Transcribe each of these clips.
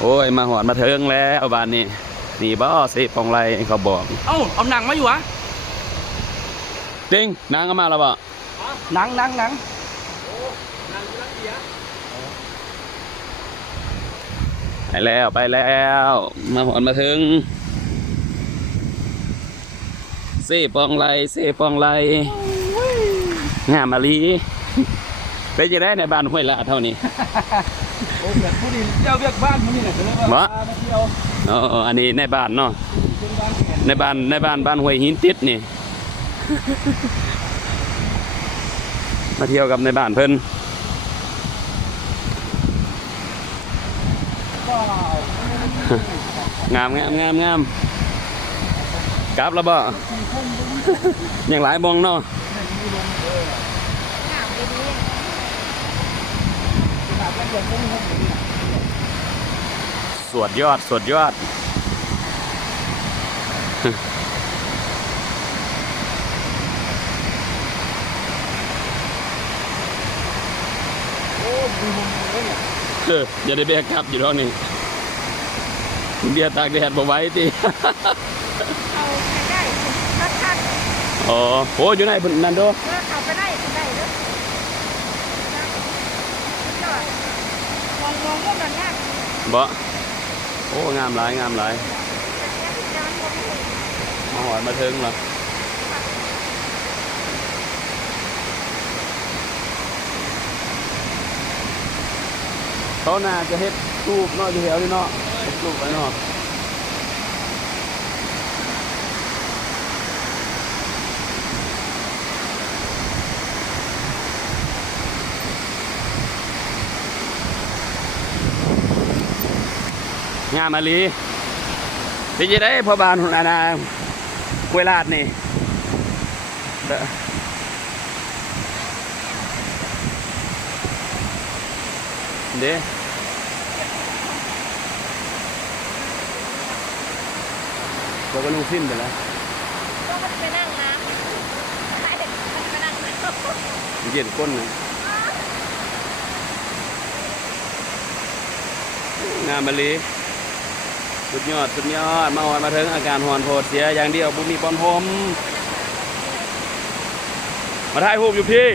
โอ้ยมาหอดมาเทิงแล้วบ้านนี้นี่บ่สิปองไรเขาบอก เอ้าเอาหนังมาอยู่วะจริงนางก็มาแล้วบ่หนังหนังหนังไปแล้วไปแล้ว มาหอดมาถึงเซ่ปองไรเซ่ปองไรงามมาลี เป็นจะได้ในบ้านห้วยละเท่านี้โอ้แบบผู้ดีเที่ยวเวียกบ้านมื้อนี้น่ะก็เลยว่าบ่พามาเที่ยวอ๋ออันนี้ในบ้านเนาะเพิ่นบ้านแก่นในบ้านในบ้านบ้านห้วยหินติดนี่ มาเที่ยวกับในบ้านเพิ่นว้าวงามงามงามงามกลับแล้วบ่ยังหลายบองเนาะ ขนาดนั้นยังบ่มีห้องเลยนี่น่ะ สวดยอด สวดยอด โอ้มีมุมเลยเนี่ยเอออย่าได้เบียกลับอยู่แล้วนี่เบียร์ตากแดดบ่ไหว้ติ เอาไปได้ทักทักอ๋อโหอยู่ไหนพุ่นนั่นโดเมื่อเขาไปได้ไปได้เด้อจอดมอ งมองว่ามันยากบ่โอ้งามหลายงามหลายแต่แค่ที่จานบ่มีมาหอยมาถึงหรอเขาน่าจะเฮ็ดรูปนาะอยู่แถวนี่เนาะรูปไว้เนาะ งามมาลีเป็นยังไงพ่อบานหุ่นอาณาควยลาดนี่เด้อเด้เราก็ลงสิ้นไปแล้วก็มันไปนั่งน้ำให้เด็กมันไปนั่งน้ำเย็นก้นนะงามมาลี สุดยอด สุดยอด มาหอนมาถึงอาการหอนโผดเสียอย่างเดียวบุมีบอลพรมมาถ่ายรูปอยู่พี่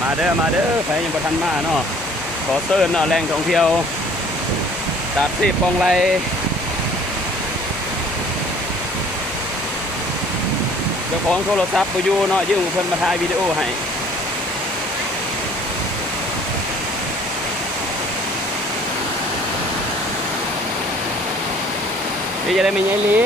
มาเด้อ มาเด้อใครยังประทันมาเนาะขอเซิร์นเนาะแหล่งท่องเที่ยวตัดสิบปองไร เจ้าของโทรศัพท์ไปอยู่เนาะยืมเพิ่นมาถ่ายวิดีโอให้เดี๋ยวจะได้ไม่ยัยหลี